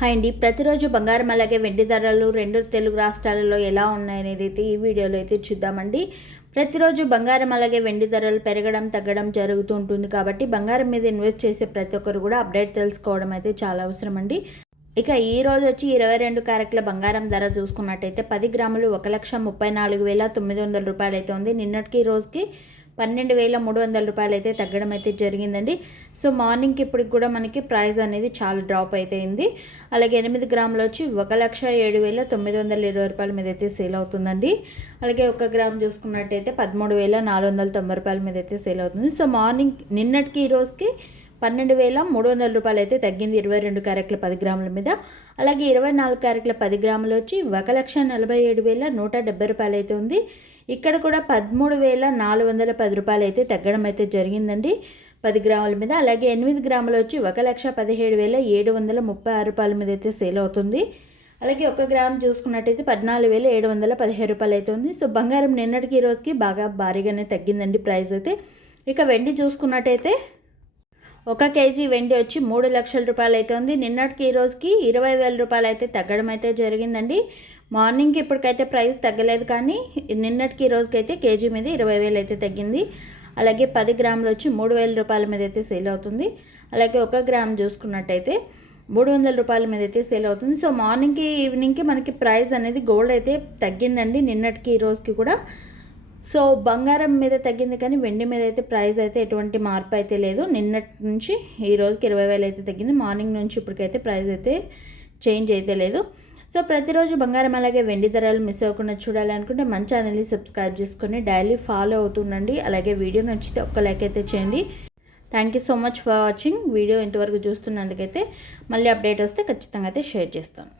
Hi అండి. ప్రతిరోజు బంగారం అలాగే వెండి ధరలు రెండు తెలుగు రాష్ట్రాలలో ఎలా ఉన్నాయనేది అయితే ఈ వీడియోలో అయితే చూద్దామండి. ప్రతిరోజు బంగారం అలాగే వెండి ధరలు పెరగడం తగ్గడం జరుగుతూ ఉంటుంది కాబట్టి బంగారం మీద ఇన్వెస్ట్ చేసే ప్రతి ఒక్కరు కూడా అప్డేట్ తెలుసుకోవడం అయితే చాలా అవసరం అండి. ఇక ఈ రోజు వచ్చి 22 క్యారెట్ల బంగారం ధర చూసుకున్నట్టయితే 10 గ్రాములు 1,34,900 రూపాయలు అయితే ఉంది. నిన్నటికి ఈ రోజుకి 12,300 రూపాయలు అయితే తగ్గడం అయితే జరిగిందండి. సో మార్నింగ్కి ఇప్పటికి కూడా మనకి ప్రైస్ అనేది చాలా డ్రాప్ అయితే అయింది. అలాగే 8 గ్రాములు వచ్చి 1,07,920 రూపాయల మీద అయితే సేల్ అవుతుందండి. అలాగే 1 గ్రామ్ చూసుకున్నట్టయితే 13,490 రూపాయల మీద అయితే సేల్ అవుతుంది. సో మార్నింగ్ నిన్నటికి ఈ రోజుకి 12,300 రూపాయలు అయితే తగ్గింది 22 క్యారెట్ల 10 గ్రాముల మీద. అలాగే 24 క్యారెట్ల 10 గ్రాములు వచ్చి 1,47,170 రూపాయలు అయితే ఉంది. ఇక్కడ కూడా 13,410 రూపాయలు అయితే తగ్గడం అయితే జరిగిందండి 10 గ్రాముల మీద. అలాగే 8 గ్రాములు వచ్చి 1,17,736 రూపాయల మీద అయితే సేల్ అవుతుంది. అలాగే 1 గ్రామ్ చూసుకున్నట్టయితే 14,715 రూపాయలు అయితే ఉంది. సో బంగారం నిన్నటికి ఈ రోజుకి బాగా భారీగానే తగ్గిందండి ప్రైస్ అయితే. ఇక వెండి చూసుకున్నట్టయితే 1 కేజీ వెండి వచ్చి 3 లక్షల రూపాయలు అయితే ఉంది. నిన్నటికి ఈ రోజుకి 20,000 రూపాయలు అయితే తగ్గడం అయితే జరిగిందండి. మార్నింగ్కి ఇప్పటికైతే ప్రైస్ తగ్గలేదు, కానీ నిన్నటికి ఈ రోజుకైతే కేజీ మీద 20,000 అయితే తగ్గింది. అలాగే 10 గ్రాములు వచ్చి 3,000 రూపాయల మీద అయితే సేల్ అవుతుంది. అలాగే 1 గ్రామ్ చూసుకున్నట్టయితే 300 రూపాయల మీద అయితే సేల్ అవుతుంది. సో మార్నింగ్కి ఈవినింగ్కి మనకి ప్రైస్ అనేది గోల్డ్ అయితే తగ్గిందండి నిన్నటికి ఈ రోజుకి కూడా. సో బంగారం మీద తగ్గింది, కానీ వెండి మీద అయితే ప్రైస్ అయితే ఎటువంటి మార్పు అయితే లేదు. నిన్నటి నుంచి ఈ రోజుకి 20,000 అయితే తగ్గింది. మార్నింగ్ నుంచి ఇప్పటికైతే ప్రైస్ అయితే చేంజ్ అయితే లేదు. సో ప్రతిరోజు బంగారం అలాగే వెండి ధరలు మిస్ అవ్వకుండా చూడాలనుకుంటే మన ఛానల్ని సబ్స్క్రైబ్ చేసుకొని డైలీ ఫాలో అవుతుండండి. అలాగే వీడియో నచ్చితే ఒక్క లైక్ అయితే చేయండి. Thank you so much for watching. Video ఇంతవరకు చూస్తున్నందుకైతే మళ్ళీ అప్డేట్ వస్తే ఖచ్చితంగా అయితే షేర్ చేస్తాను.